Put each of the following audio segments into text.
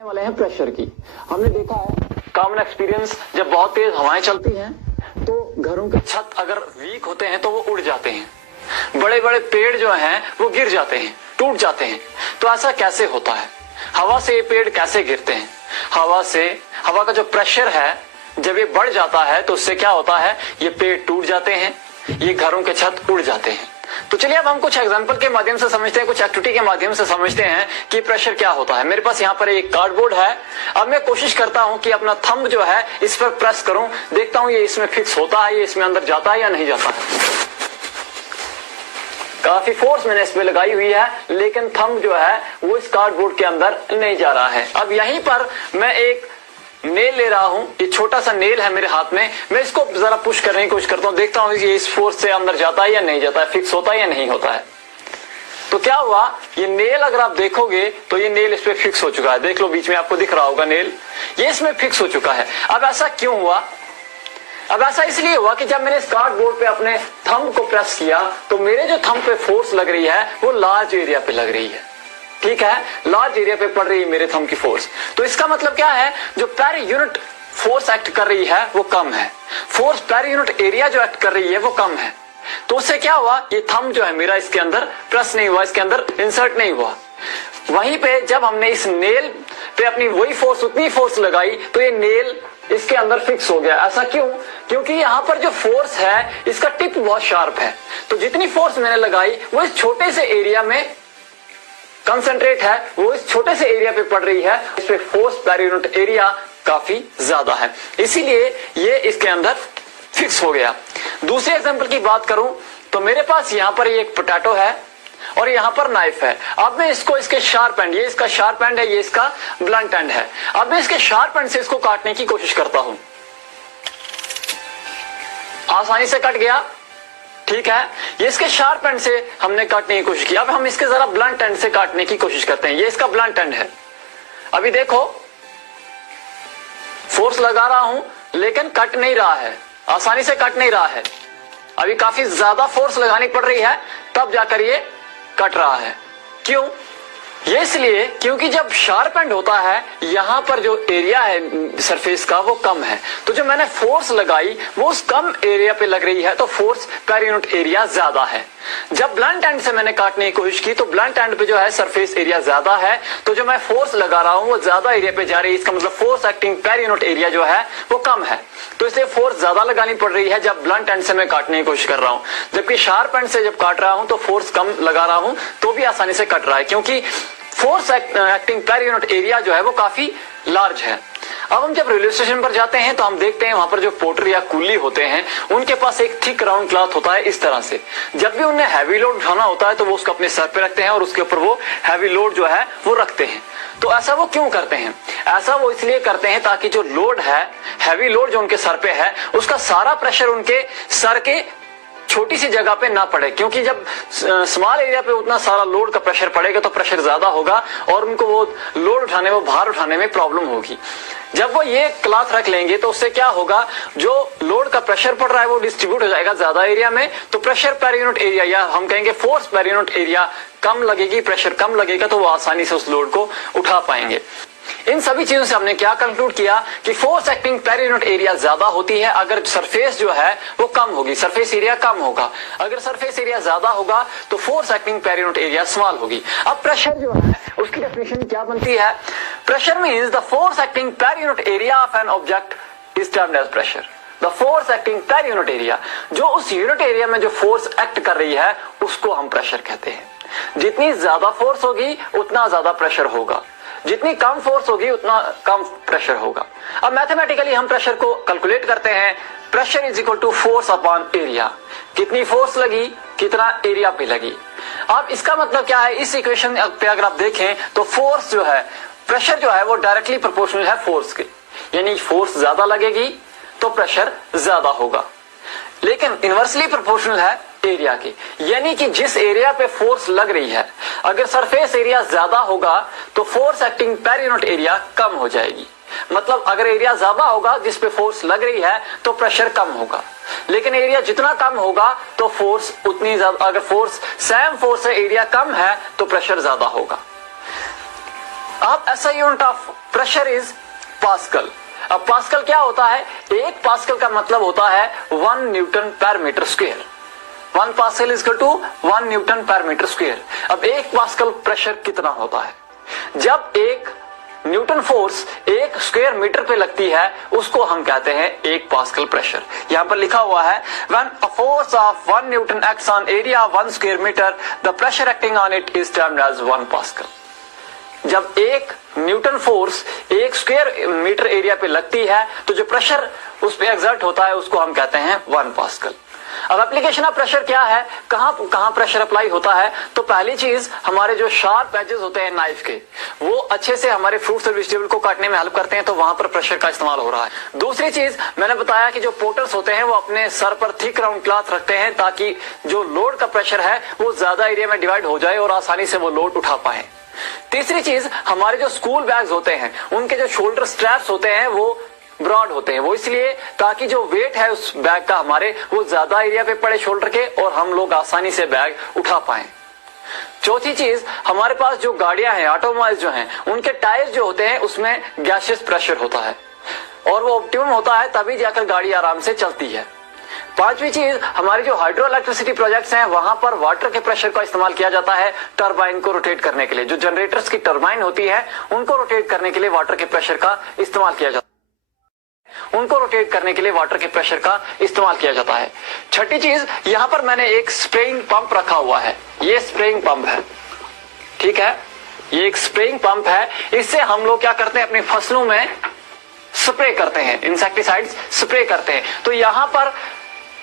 वाले हैं प्रेशर की। हमने देखा है कॉमन एक्सपीरियंस, जब बहुत तेज हवाएं चलती हैं तो घरों के छत अगर वीक होते हैं तो वो उड़ जाते हैं, बड़े बड़े पेड़ जो हैं वो गिर जाते हैं, टूट जाते हैं। तो ऐसा कैसे होता है? हवा से ये पेड़ कैसे गिरते हैं? हवा का जो प्रेशर है जब ये बढ़ जाता है तो उससे क्या होता है, ये पेड़ टूट जाते हैं, ये घरों के छत उड़ जाते हैं। तो चलिए अब हम कुछ एग्जांपल के माध्यम से समझते हैं, कुछ एक्टिविटी के माध्यम से समझते हैं कि प्रेशर क्या होता है। मेरे पास यहाँ पर एक कार्डबोर्ड है। अब मैं कोशिश करता हूं कि अपना थंब जो है इस पर प्रेस करूं, देखता हूं ये इसमें फिक्स होता है, ये इसमें अंदर जाता है या नहीं जाता है। काफी फोर्स मैंने इस पे लगाई हुई है, लेकिन थंब जो है वो इस कार्डबोर्ड के अंदर नहीं जा रहा है। अब यहीं पर मैं एक नेल ले रहा हूं, ये छोटा सा नेल है मेरे हाथ में, मैं इसको जरा पुश करने की कोशिश करता हूं, देखता हूं ये इस फोर्स से अंदर जाता है या नहीं जाता है, फिक्स होता है या नहीं होता है। तो क्या हुआ, ये नेल अगर आप देखोगे तो ये नेल इस पे फिक्स हो चुका है। देख लो बीच में आपको दिख रहा होगा नेल, ये इसमें फिक्स हो चुका है। अब ऐसा क्यों हुआ? अब ऐसा इसलिए हुआ कि जब मैंने इस कार्डबोर्ड पे अपने थंब को प्रेस किया तो मेरे जो थंब पे फोर्स लग रही है वो लार्ज एरिया पे लग रही है। ठीक है, लार्ज एरिया पे पड़ रही है मेरे थंब की फोर्स। तो इसका मतलब क्या है, जो पर यूनिट फोर्स एक्ट कर रही है वो कम है, फोर्स पर यूनिट एरिया जो एक्ट कर रही है वो कम है। तो उससे क्या हुआ, ये थंब जो है मेरा इसके अंदर प्रेस नहीं हुआ, इसके अंदर इंसर्ट नहीं हुआ। वहीं पे जब हमने इस नेल पे अपनी वही फोर्स, उतनी फोर्स लगाई तो ये नेल इसके अंदर फिक्स हो गया। ऐसा क्यों? क्योंकि यहाँ पर जो फोर्स है इसका टिप बहुत शार्प है। तो जितनी फोर्स मैंने लगाई वो इस छोटे से एरिया में कंसंट्रेट है, वो इस छोटे से एरिया पे पड़ रही है, इस पे फोर्स पर यूनिट एरिया काफी ज्यादा है, इसीलिए ये इसके अंदर फिक्स हो गया। दूसरे एग्जांपल की बात करूं तो मेरे पास यहाँ पर एक पोटैटो है और यहाँ पर नाइफ है। अब मैं इसको, इसके शार्प एंड, ये इसका शार्प एंड है, ये इसका ब्लंट एंड है। अब मैं इसके शार्प एंड से इसको काटने की कोशिश करता हूं, आसानी से कट गया। ठीक है, ये इसके शार्प एंड से हमने काटने की कोशिश की। अब हम इसके जरा ब्लंट एंड से काटने की कोशिश करते हैं। ये इसका ब्लंट एंड है। अभी देखो फोर्स लगा रहा हूं लेकिन कट नहीं रहा है, आसानी से कट नहीं रहा है। अभी काफी ज्यादा फोर्स लगानी पड़ रही है तब जाकर ये कट रहा है। क्यों? ये इसलिए क्योंकि जब शार्प एंड होता है यहां पर जो एरिया है सरफेस का वो कम है, तो जो मैंने फोर्स लगाई वो उस कम एरिया पे लग रही है, तो फोर्स पर यूनिट एरिया ज्यादा है। जब ब्लंट एंड से मैंने काटने की कोशिश की तो ब्लंट एंड पे जो है सरफेस एरिया ज्यादा है, तो जो मैं फोर्स लगा रहा हूं वो ज्यादा एरिया पे जा रही है। इसका मतलब फोर्स एक्टिंग पर यूनिट एरिया जो है वो कम है, तो इसलिए फोर्स ज्यादा लगानी पड़ रही है जब ब्लंट एंड से मैं काटने की कोशिश कर रहा हूं। जबकि शार्प एंड से जब काट रहा हूं तो फोर्स कम लगा रहा हूं तो भी आसानी से कट रहा है, क्योंकि फोर्स एक्टिंग पर यूनिट एरिया जो है वो काफी लार्ज है। अब हम जब रेलवे स्टेशन पर जाते हैं तो हम देखते हैं वहां पर जो पोर्टर या कूली होते हैं उनके पास एक थिक राउंड क्लॉथ होता है इस तरह से। जब भी उन्हें हैवी लोड उठाना होता है तो वो उसको अपने सर पे रखते हैं और उसके ऊपर वो हैवी लोड जो है वो रखते हैं। तो ऐसा वो क्यों करते हैं? ऐसा वो इसलिए करते हैं ताकि जो लोड है, हैवी लोड जो उनके सर पे है, उसका सारा प्रेशर उनके सर के छोटी सी जगह पे ना पड़े, क्योंकि जब स्मॉल एरिया पे उतना सारा लोड का प्रेशर पड़ेगा तो प्रेशर ज्यादा होगा और उनको वो लोड उठाने, वो भार उठाने में प्रॉब्लम होगी। जब वो ये क्लॉथ रख लेंगे तो उससे क्या होगा, जो लोड का प्रेशर पड़ रहा है वो डिस्ट्रीब्यूट हो जाएगा ज्यादा एरिया में, तो प्रेशर पर यूनिट एरिया या हम कहेंगे फोर्स पर यूनिट एरिया कम लगेगी, प्रेशर कम लगेगा, तो वो आसानी से उस लोड को उठा पाएंगे। इन सभी चीजों से हमने क्या कंक्लूड किया कि फोर्स एक्टिंग पर यूनिट एरिया ज्यादा होती है अगर सरफेस जो है वो कम होगी, सरफेस एरिया कम होगा। अगर सरफेस एरिया ज्यादा होगा तो फोर्स एक्टिंग पर यूनिट एरिया स्मॉल होगी। अब प्रेशर जो है उसकी डेफिनेशन क्या बनती है? Pressure means the force acting पर unit area of an object is termed as pressure. The force acting पर यूनिट एरिया, जो उस यूनिट एरिया में जो फोर्स एक्ट कर रही है उसको हम प्रेशर कहते हैं। जितनी ज्यादा फोर्स होगी उतना ज्यादा प्रेशर होगा, जितनी कम फोर्स होगी उतना कम प्रेशर होगा। अब मैथमेटिकली हम प्रेशर को कैलकुलेट करते हैं। Pressure is equal to force upon area. कितनी फोर्स लगी, कितना एरिया पे लगी। अब इसका मतलब क्या है, इस इक्वेशन पे अगर आप देखें तो फोर्स जो है, प्रेशर जो है वो डायरेक्टली प्रोपोर्शनल है फोर्स के, यानी फोर्स ज्यादा लगेगी तो प्रेशर ज्यादा होगा, लेकिन इनवर्सली प्रोपोर्शनल है एरिया की, यानी कि जिस एरिया पे फोर्स लग रही है अगर सरफेस एरिया ज्यादा होगा तो फोर्स एक्टिंग पर यूनिट एरिया कम हो जाएगी। मतलब अगर एरिया ज्यादा होगा जिस पे फोर्स लग रही है तो प्रेशर कम होगा, लेकिन एरिया जितना कम होगा तो फोर्स उतनी ज्यादा, अगर फोर्स सेम फोर्स है एरिया कम है तो प्रेशर ज्यादा होगा। अब ऐसा unit of pressure is pascal. अब पास्कल क्या होता है? एक पास्कल का मतलब होता है 1 newton per metre square. 1 pascal is equal to 1 newton per metre square. अब एक पास्कल प्रेशर कितना होता है? जब एक न्यूटन फोर्स 1 स्क्वायर मीटर पे लगती है उसको हम कहते हैं 1 पास्कल प्रेशर। यहां पर लिखा हुआ है when a force of 1 newton acts on area of 1 square metre the pressure acting on it is termed as 1 pascal. जब एक newton force 1 square metre area पे लगती है तो जो प्रेशर उस पे एक्सर्ट होता है उसको हम कहते हैं 1 पास्कल। अब एप्लीकेशन ऑफ प्रेशर क्या है? कहां प्रेशर अप्लाई होता है? तो पहली चीज, हमारे जो शार्प एजेस होते हैं नाइफ के, वो अच्छे से हमारे फ्रूट्स और वेजिटेबल को काटने में हेल्प करते हैं, तो वहां पर प्रेशर का इस्तेमाल हो रहा है। दूसरी चीज, मैंने बताया कि जो पोर्टर्स होते हैं वो अपने सर पर थिक राउंड क्लॉथ रखते हैं ताकि जो लोड का प्रेशर है वो ज्यादा एरिया में डिवाइड हो जाए और आसानी से वो लोड उठा पाए। तीसरी चीज, हमारे जो स्कूल बैग्स होते हैं उनके जो शोल्डर स्ट्रैप्स होते हैं वो ब्रॉड होते हैं, वो इसलिए ताकि जो वेट है उस बैग का हमारे वो ज्यादा एरिया पे पड़े शोल्डर के और हम लोग आसानी से बैग उठा पाए। चौथी चीज, हमारे पास जो गाड़ियां हैं, ऑटोमोबाइल जो हैं, उनके टायर जो होते हैं उसमें गैसियस प्रेशर होता है और वो ऑप्टिमम होता है तभी जाकर गाड़ी आराम से चलती है। पांचवी चीज, हमारी जो हाइड्रो इलेक्ट्रिसिटी प्रोजेक्ट्स हैं वहां पर वाटर के प्रेशर का इस्तेमाल किया जाता है टरबाइन को रोटेट करने के लिए। जो जनरेटर्स की टरबाइन होती है उनको रोटेट करने के लिए वाटर के प्रेशर का इस्तेमाल किया जाता है। छठी चीज, यहां पर मैंने एक स्प्रेइंग पंप रखा हुआ है। ये स्प्रेइंग पंप है, ठीक है, ये एक स्प्रेइंग पंप है। इससे हम लोग क्या करते हैं? अपनी फसलों में स्प्रे करते हैं, इंसेक्टिसाइड्स स्प्रे करते हैं। तो यहां पर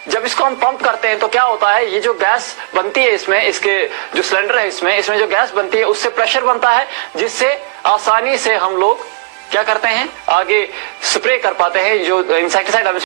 जब इसको हम पंप करते हैं तो क्या होता है? ये जो गैस बनती है इसमें, इसके जो सिलेंडर है इसमें जो गैस बनती है उससे प्रेशर बनता है, जिससे आसानी से हम लोग क्या करते हैं? आगे स्प्रे कर पाते हैं जो इंसेक्टिसाइड